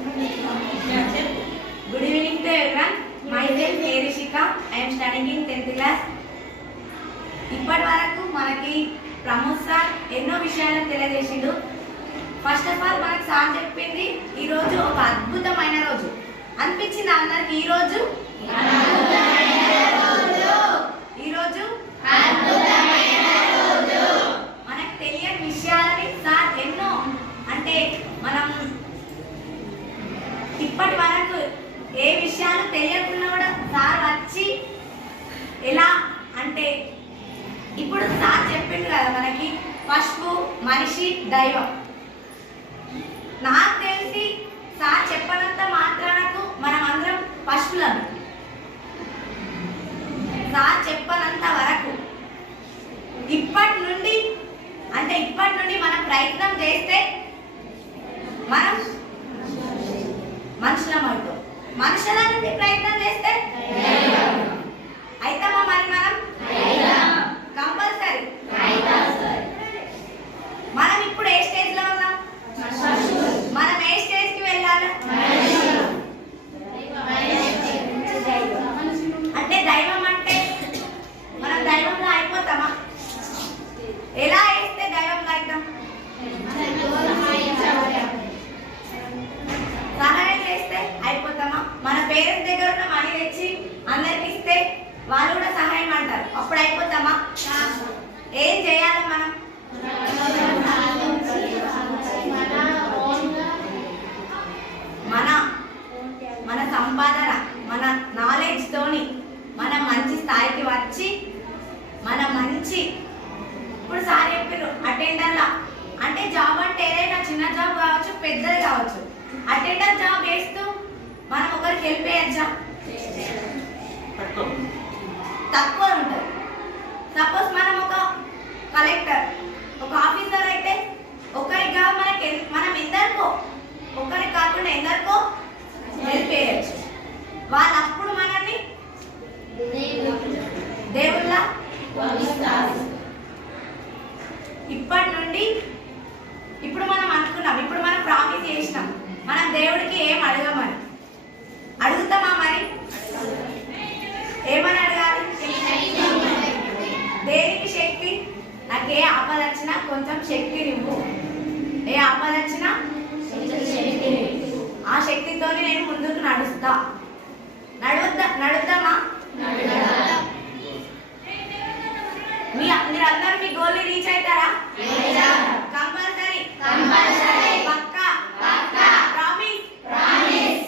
Good evening to everyone. Myself Rishika. I am studying in 10th class. ఇప్పటి వరకు మనకి Pramod sir ఎన్నో విషయాలను తెలియజేసిండు. ఫస్ట్ ఆఫ్ ఆల్ మనకు సార్ చెప్పింది ఈరోజు ఒక అద్భుతమైన రోజు అనిపించింది అందరికి. ఈరోజు మనకు తెలియని విషయాలని సార్ ఎన్నో, అంటే మనం ఇప్పటి వరకు ఏ విషయాలు తెలియకుండా కూడా సార్ వచ్చి ఎలా అంటే ఇప్పుడు సార్ చెప్పిండు కదా మనకి పసుపు మనిషి దైవం. నాకు తెలిసి సార్ చెప్పనంత మాత్రానకు మనం అందరం పశువులను. సార్ చెప్పనంత వరకు ఇప్పటి నుండి మనం ప్రయత్నం చేస్తే మనం మనుషులమవుతాం. మనుషుల నుండి ప్రయత్నం చేస్తే అయితామా? మరి మనం కంపల్సరీ. మనం ఇప్పుడు ఏ స్టేజ్ లో ఉన్నాం? మనం ఏ స్టేజ్ కి వెళ్ళాలి? అంటే దైవం అంటే మనం దైవంలో అయిపోతామా? ఎలా వేస్తే దైవంలో అవుతాం? సహాయం చేస్తే అయిపోతామా? మన పేరెంట్స్ దగ్గర ఉన్న మనీ తెచ్చి అందరికి ఇస్తే వాళ్ళు కూడా సహాయం అంటారు, అప్పుడు అయిపోతామా? ఏం చేయాలి మనం? మన సంపాదన, మన నాలెడ్జ్ తోని మనం మంచి స్థాయికి వచ్చి మన మంచి ఇప్పుడు సార్ చెప్పారు అటెండర్లా, అంటే జాబ్ అంటే ఏదైనా చిన్న జాబ్ కావచ్చు పెద్దది కావచ్చు. అటెండర్ జాబ్ వేస్తూ మనం ఒకరికి హెల్ప్ చేయొచ్చా? తక్కువ ఉంటుంది. సపోజ్ మనం ఒక కలెక్టర్, ఒక ఆఫీసర్ అయితే ఒకరిగా మనం ఎందరికో, ఒకరికి కాకుండా ఎందరికో హెల్ప్ చేయొచ్చు. వాళ్ళు అప్పుడు మనల్ని దేవుళ్ళ. ఇప్పటి నుండి ఇప్పుడు మనం అనుకున్నాం, ఇప్పుడు మనం ప్రామిస్ చేసినాం మనం దేవుడికి ఏం అడగమని. అడుగుతామా మరి? ఏమని అడగాలి? దేనికి శక్తి? నాకు ఏ ఆపద వచ్చినా కొంచెం శక్తి ఇవ్వు. ఏ ఆపద వచ్చినా ఆ శక్తితోనే నేను ముందుకు నడుస్తా. నడుద్దామా? మీరందరూ మీ గోల్ ని రీచ్ అవుతారా? కంపల్సరీ. పక్కా. ప్రామిస్.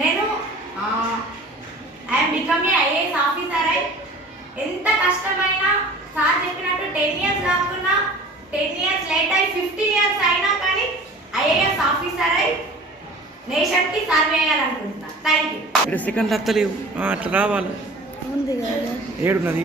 నేను ఐఎమ్ బికమింగ్ ఐఏఎస్ ఆఫీసర్ అయి ఎంత కష్టమైనా సార్ చెప్పినట్టు 10 years కాకుండా 10 years లేట్ అయి 15 years అయినా కానీ ఐఏఎస్ ఆఫీసర్ అయి నేషన్ కి సర్వ్ చేయాలనుకుంటున్నా. Thank you. సెకండ్ అత్తలేవు, అట్లా రావాలి. ఏడున్నది.